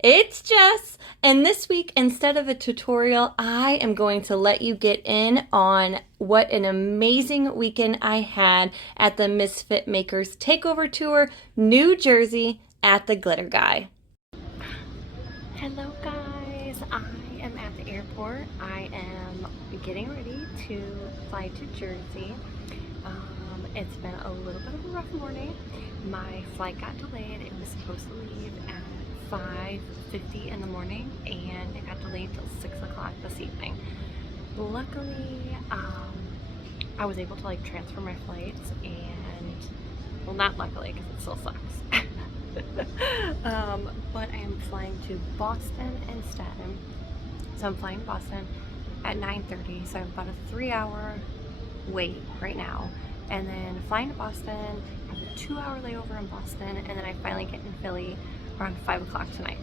It's Jess, and this week, instead of a tutorial, I am going to let you get in on what an amazing weekend I had at the Misfit Makers Takeover Tour, New Jersey, at the Glitter Guy. Hello guys, I am at the airport. I am getting ready to fly to Jersey. It's been a little bit of a rough morning. My flight got delayed. It was supposed to leave at 5:50 in the morning and it got delayed till 6 o'clock this evening. Luckily, I was able to transfer my flights and, well, not luckily because it still sucks. But I am flying to Boston instead. So I'm flying to Boston at 9:30, so I have about a 3-hour wait right now. And then flying to Boston, I have a 2-hour layover in Boston, and then I finally get in Philly around 5 o'clock tonight.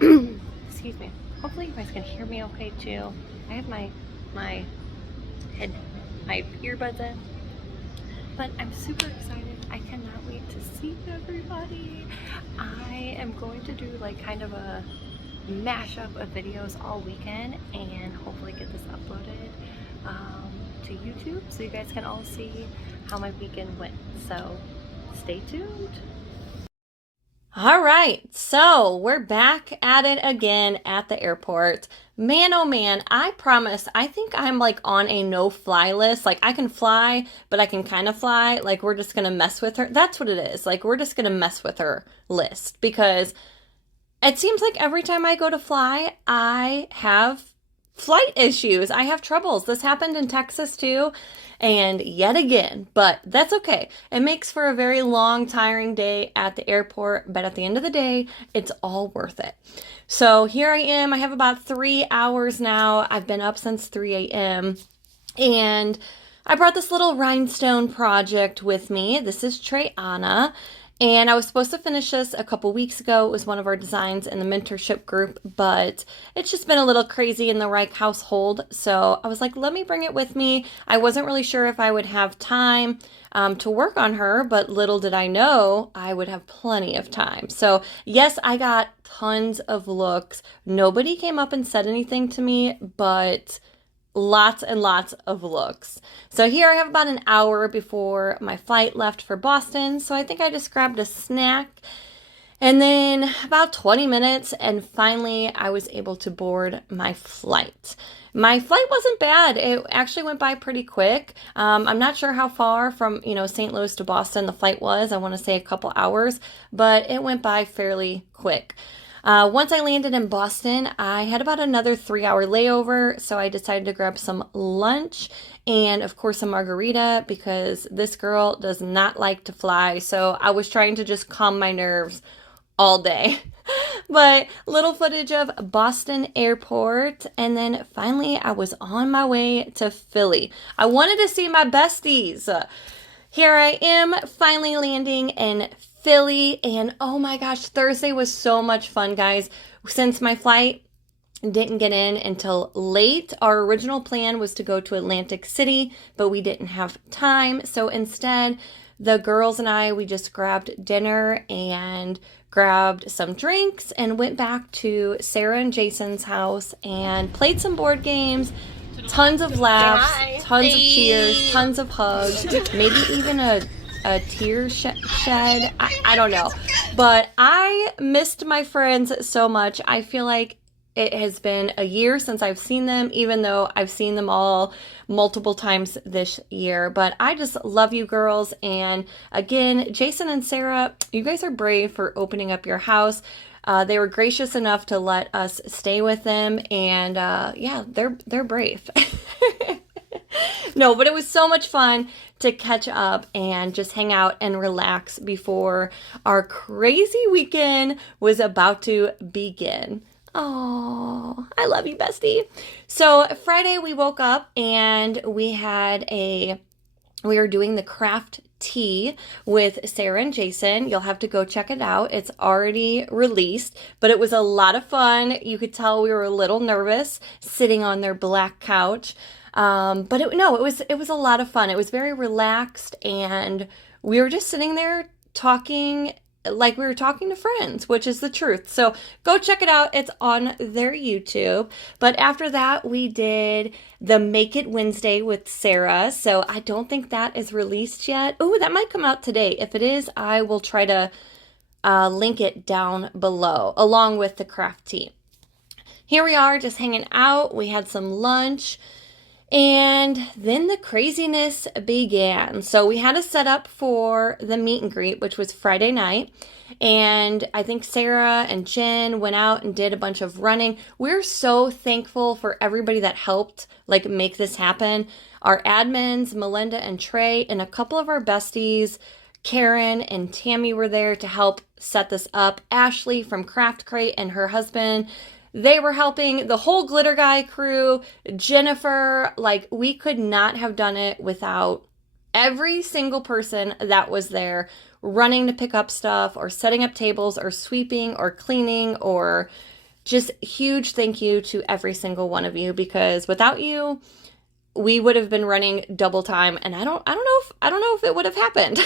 Excuse me. Hopefully you guys can hear me okay too. I have my earbuds in. But I'm super excited. I cannot wait to see everybody. I am going to do kind of a mashup of videos all weekend and hopefully get this uploaded to YouTube so you guys can all see how my weekend went. So stay tuned. All right, so we're back at it again at the airport. Man, oh man, I promise, I think I'm on a no-fly list. I can fly, but I can kind of fly. We're just gonna mess with her. That's what it is. We're just gonna mess with her list because it seems like every time I go to fly, I have flight issues. I have troubles. This happened in Texas too, and yet again, but that's okay. It makes for a very long, tiring day at the airport, but at the end of the day, it's all worth it. So here I am. I have about 3 hours now. I've been up since 3 a.m. and I brought this little rhinestone project with me. This is Treyana. And I was supposed to finish this a couple weeks ago. It was one of our designs in the mentorship group, but it's just been a little crazy in the Reich household. So I was like, let me bring it with me. I wasn't really sure if I would have time to work on her, but little did I know I would have plenty of time. So yes, I got tons of looks. Nobody came up and said anything to me, but lots and lots of looks. So here I have about an hour before my flight left for Boston. So I think I just grabbed a snack and then about 20 minutes and finally I was able to board my flight. My flight wasn't bad. It actually went by pretty quick. I'm not sure how far from, St. Louis to Boston the flight was. I want to say a couple hours, but it went by fairly quick. Once I landed in Boston, I had about another 3-hour layover, so I decided to grab some lunch and, of course, a margarita because this girl does not like to fly, so I was trying to just calm my nerves all day. But little footage of Boston Airport, and then finally I was on my way to Philly. I wanted to see my besties. Here I am finally landing in Philly, and oh my gosh, Thursday was so much fun, guys. Since my flight didn't get in until late, our original plan was to go to Atlantic City, but we didn't have time. So instead, the girls and I, we just grabbed dinner and grabbed some drinks and went back to Sarah and Jason's house and played some board games. Tons of laughs, tons of cheers, tons of hugs, maybe even a tear shed. I don't know. But I missed my friends so much. I feel like it has been a year since I've seen them, even though I've seen them all multiple times this year. But I just love you girls. And again, Jason and Sarah, you guys are brave for opening up your house. They were gracious enough to let us stay with them, and yeah, they're brave. No, but it was so much fun to catch up and just hang out and relax before our crazy weekend was about to begin. Oh, I love you, bestie. So Friday we woke up and we were doing the craft tea with Sarah and Jason. You'll have to go check it out. It's already released, but it was a lot of fun. You could tell we were a little nervous sitting on their black couch. But it was a lot of fun. It was very relaxed and we were just sitting there talking like we were talking to friends, which is the truth. So go check it out. It's on their YouTube. But after that, we did the Make It Wednesday with Sarah. So I don't think that is released yet. Oh, that might come out today. If it is, I will try to link it down below along with the craft tea. Here we are just hanging out. We had some lunch. And then the craziness began. So we had a setup for the meet and greet, which was Friday night. And I think Sarah and Jen went out and did a bunch of running. We're so thankful for everybody that helped like make this happen. Our admins, Melinda and Trey, and a couple of our besties, Karen and Tammy, were there to help set this up. Ashley from Craft Crate and her husband, they were helping. The whole Glitter Guy crew, Jennifer, like we could not have done it without every single person that was there running to pick up stuff or setting up tables or sweeping or cleaning, or just huge thank you to every single one of you, because without you, we would have been running double time, and I don't know if it would have happened.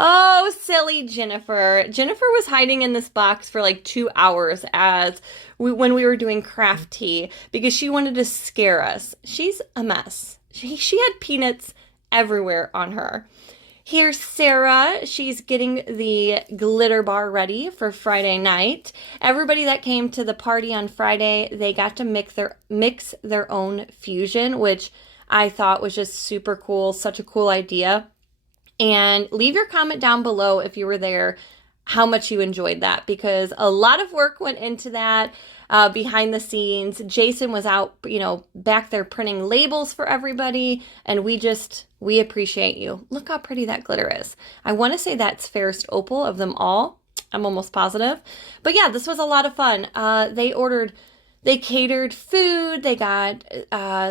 Oh, silly Jennifer. Jennifer was hiding in this box for like 2 hours when we were doing craft tea because she wanted to scare us. She's a mess. She had peanuts everywhere on her. Here's Sarah. She's getting the glitter bar ready for Friday night. Everybody that came to the party on Friday, they got to mix their own fusion, which I thought was just super cool. Such a cool idea. And leave your comment down below if you were there, how much you enjoyed that, because a lot of work went into that behind the scenes. Jason was out, back there printing labels for everybody, and we appreciate you. Look how pretty that glitter is. I want to say that's fairest opal of them all. I'm almost positive. But yeah, this was a lot of fun. They catered food, they got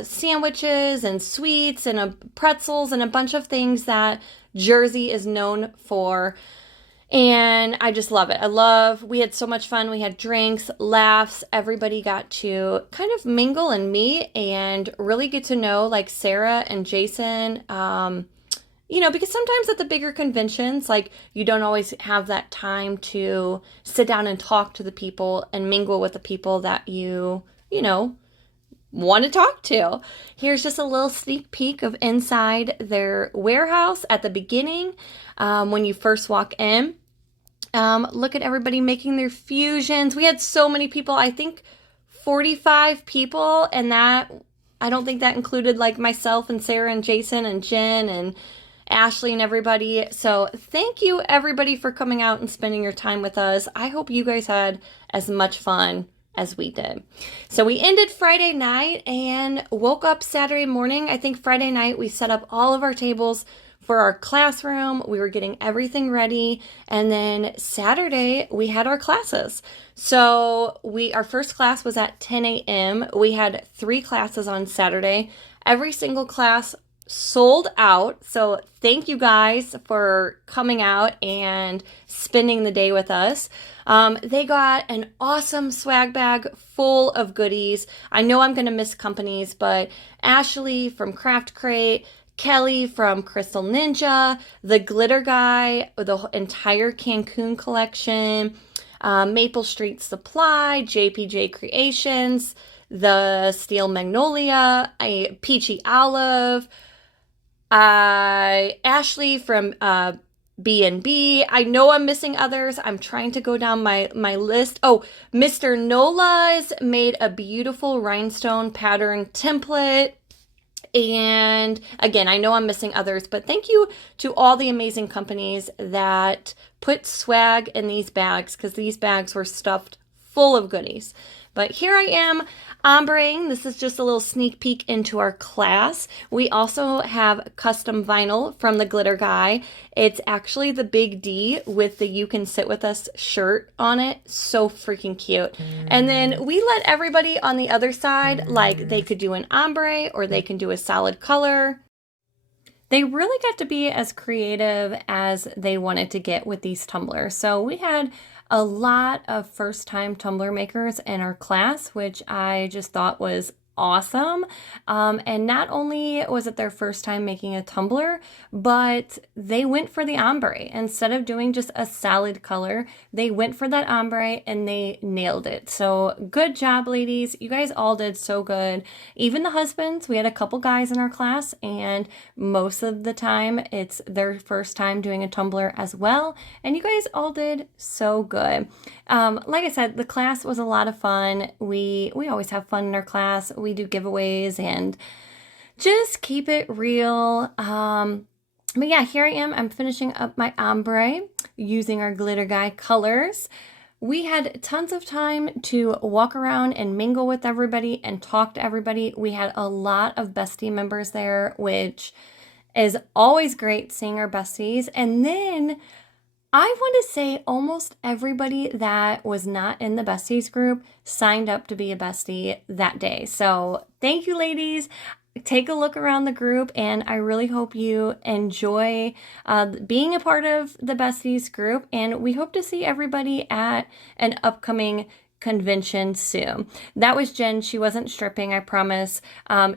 sandwiches and sweets and pretzels and a bunch of things that Jersey is known for. And I just love it. We had so much fun. We had drinks, laughs. Everybody got to kind of mingle and meet and really get to know like Sarah and Jason. Because sometimes at the bigger conventions, like you don't always have that time to sit down and talk to the people and mingle with the people that you want to talk to. Here's just a little sneak peek of inside their warehouse at the beginning when you first walk in. Look at everybody making their fusions. We had so many people, I think 45 people, and I don't think that included like myself and Sarah and Jason and Jen and Ashley and everybody. So thank you everybody for coming out and spending your time with us. I hope you guys had as much fun as we did. So we ended Friday night and woke up Saturday morning. I think Friday night we set up all of our tables for our classroom. We were getting everything ready. And then Saturday we had our classes. So our first class was at 10 a.m. We had 3 classes on Saturday. Every single class sold out. So thank you guys for coming out and spending the day with us. They got an awesome swag bag full of goodies. I know I'm going to miss companies, but Ashley from Craft Crate, Kelly from Crystal Ninja, the Glitter Guy, the entire Cancun collection, Maple Street Supply, JPJ Creations, the Steel Magnolia, a Peachy Olive, Ashley from B&B. I know I'm missing others. I'm trying to go down my list. Oh, Mr. Nola's made a beautiful rhinestone pattern template. And again, I know I'm missing others, but thank you to all the amazing companies that put swag in these bags, because these bags were stuffed full of goodies. But here I am ombreing. This is just a little sneak peek into our class. We also have custom vinyl from the Glitter Guy. It's actually the Big D with the You Can Sit With Us shirt on it. So freaking cute. And then we let everybody on the other side, like they could do an ombre or they can do a solid color. They really got to be as creative as they wanted to get with these tumblers. So we had a lot of first-time tumbler makers in our class, which I just thought was awesome. And not only was it their first time making a tumbler, but they went for the ombre. Instead of doing just a solid color, they went for that ombre and they nailed it. So good job, ladies. You guys all did so good. Even the husbands, we had a couple guys in our class, and most of the time it's their first time doing a tumbler as well. And you guys all did so good. Like I said, the class was a lot of fun. We always have fun in our class. We do giveaways and just keep it real. But yeah, here I am. I'm finishing up my ombre using our Glitter Guy colors. We had tons of time to walk around and mingle with everybody and talk to everybody. We had a lot of bestie members there, which is always great seeing our besties. And then I want to say almost everybody that was not in the besties group signed up to be a bestie that day. So thank you, ladies. Take a look around the group, and I really hope you enjoy being a part of the besties group, and we hope to see everybody at an upcoming convention soon. That was Jen. She wasn't stripping, I promise.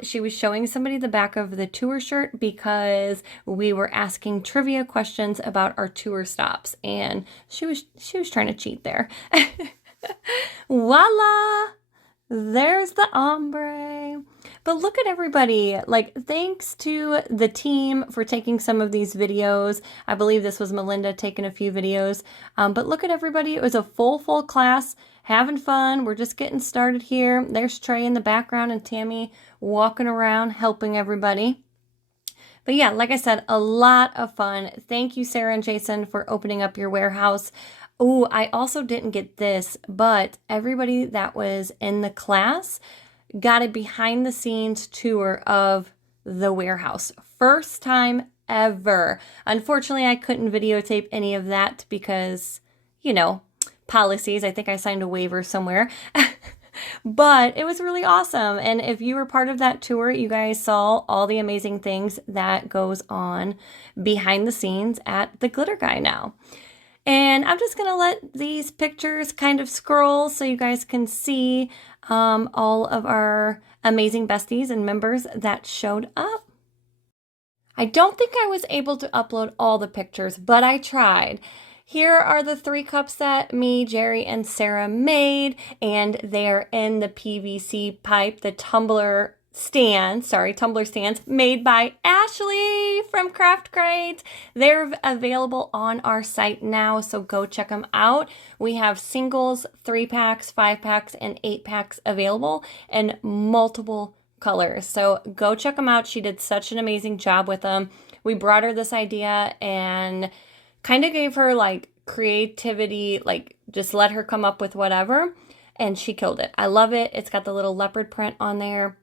She was showing somebody the back of the tour shirt because we were asking trivia questions about our tour stops, and she was trying to cheat there. Voila! There's the ombre. But look at everybody. Like, thanks to the team for taking some of these videos. I believe this was Melinda taking a few videos. But look at everybody. It was a full class, having fun. We're just getting started here. There's Trey in the background and Tammy walking around helping everybody. But yeah, like I said, a lot of fun. Thank you, Sarah and Jason, for opening up your warehouse. Oh, I also didn't get this, but everybody that was in the class got a behind the scenes tour of the warehouse. First time ever. Unfortunately, I couldn't videotape any of that because, you know, policies. I think I signed a waiver somewhere. But it was really awesome. And if you were part of that tour, you guys saw all the amazing things that goes on behind the scenes at the Glitter Guy now. And I'm just going to let these pictures kind of scroll so you guys can see all of our amazing besties and members that showed up. I don't think I was able to upload all the pictures, but I tried. Here are the 3 cups that me, Jerry, and Sarah made, and they're in the PVC pipe, the tumbler stands made by Ashley from Craft Crate. They're available on our site now, so go check them out. We have singles, 3-packs, 5-packs, and 8-packs available in multiple colors. So go check them out. She did such an amazing job with them. We brought her this idea and kind of gave her like creativity, like just let her come up with whatever, and she killed it. I love it. It's got the little leopard print on there.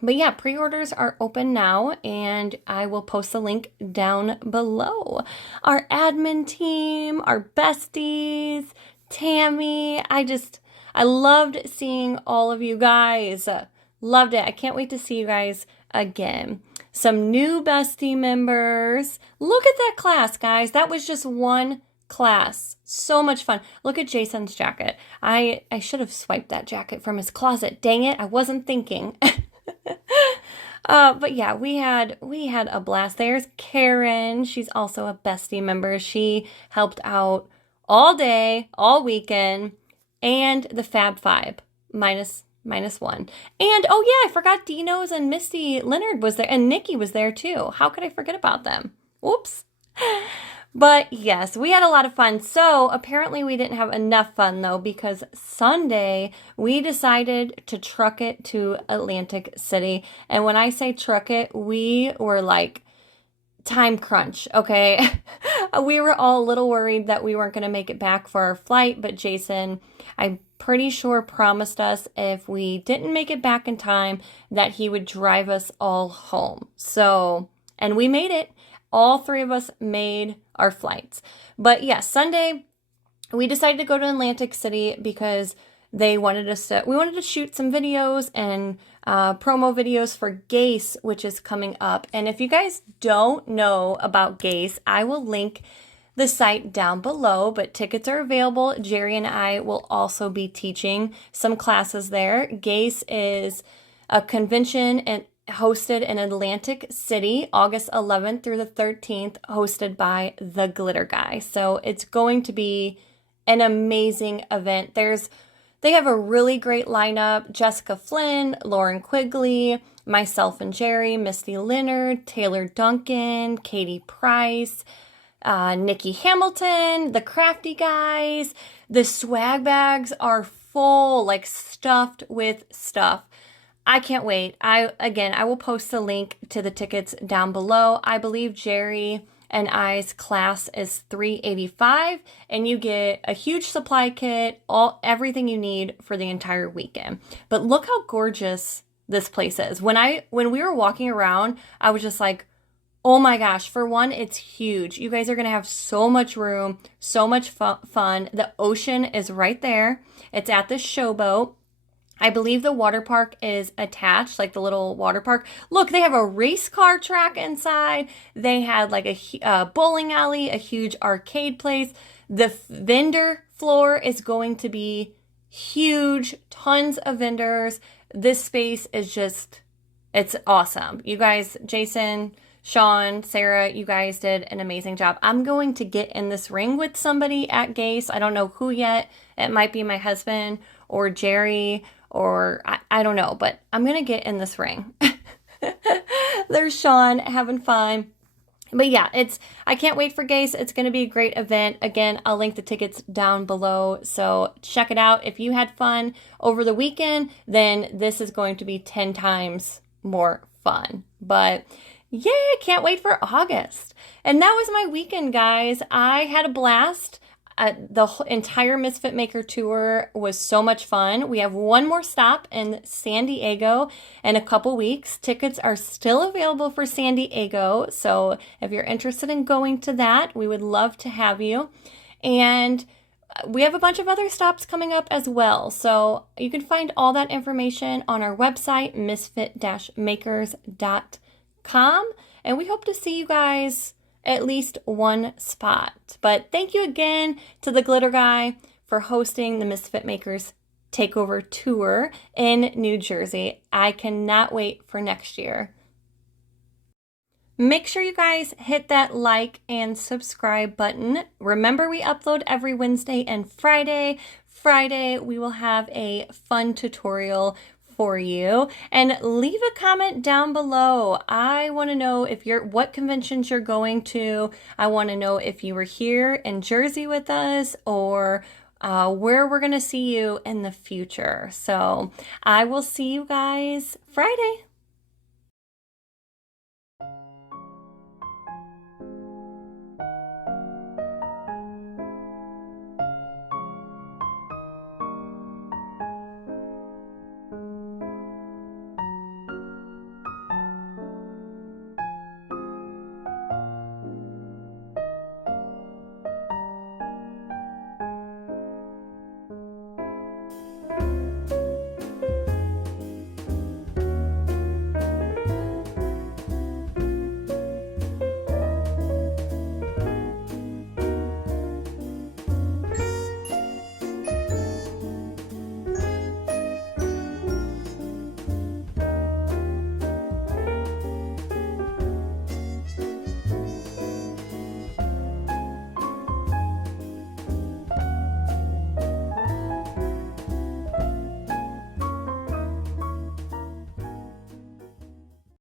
But yeah, pre-orders are open now, and I will post the link down below. Our admin team, our besties, Tammy, I loved seeing all of you guys. Loved it. I can't wait to see you guys again. Some new bestie members. Look at that class, guys. That was just one class. So much fun. Look at Jason's jacket. I should have swiped that jacket from his closet. Dang it, I wasn't thinking. But yeah, we had a blast. There's Karen. She's also a bestie member. She helped out all day, all weekend, and the Fab Five minus one. And oh yeah, I forgot Dino's and Misty Leonard was there, and Nikki was there too. How could I forget about them? Whoops. But yes, we had a lot of fun. So apparently we didn't have enough fun though, because Sunday we decided to truck it to Atlantic City. And when I say truck it, we were like time crunch, okay? We were all a little worried that we weren't going to make it back for our flight, but Jason, I'm pretty sure, promised us if we didn't make it back in time that he would drive us all home. So, and we made it. All 3 of us made our flights. But yeah, Sunday, we decided to go to Atlantic City because we wanted to shoot some videos and promo videos for GACE, which is coming up. And if you guys don't know about GACE, I will link the site down below, but tickets are available. Jerry and I will also be teaching some classes there. GACE is a convention and hosted in Atlantic City, August 11th through the 13th, hosted by the Glitter Guy. So it's going to be an amazing event. They have a really great lineup. Jessica Flynn, Lauren Quigley, myself and Jerry, Misty Leonard, Taylor Duncan, Katie Price, Nikki Hamilton, the Crafty Guys. The swag bags are full, like stuffed with stuff. I can't wait. I will post a link to the tickets down below. I believe Jerry and I's class is $385, and you get a huge supply kit, everything you need for the entire weekend. But look how gorgeous this place is. When we were walking around, I was just like, oh my gosh, for one, it's huge. You guys are going to have so much room, so much fun. The ocean is right there. It's at the Showboat. I believe the water park is attached, like the little water park. Look, they have a race car track inside. They had like a bowling alley, a huge arcade place. The vendor floor is going to be huge, tons of vendors. This space is it's awesome. You guys, Jason, Sean, Sarah, you guys did an amazing job. I'm going to get in this ring with somebody at GACE. I don't know who yet. It might be my husband or Jerry, or I don't know, but I'm going to get in this ring. There's Sean having fun. But yeah, I can't wait for GACE. It's going to be a great event. Again, I'll link the tickets down below. So check it out. If you had fun over the weekend, then this is going to be 10 times more fun. But yeah, can't wait for August. And that was my weekend, guys. I had a blast. The entire Misfit Maker Tour was so much fun. We have one more stop in San Diego in a couple weeks. Tickets are still available for San Diego, so if you're interested in going to that, we would love to have you. And we have a bunch of other stops coming up as well, so you can find all that information on our website, misfit-makers.com, and we hope to see you guys at least one spot. But thank you again to the Glitter Guy for hosting the Misfit Makers Takeover Tour in New Jersey. I cannot wait for next year. Make sure you guys hit that like and subscribe button. Remember, we upload every Wednesday and Friday. Friday, we will have a fun tutorial for you, and leave a comment down below. I want to know what conventions you're going to. I want to know if you were here in Jersey with us, or where we're going to see you in the future. So I will see you guys Friday.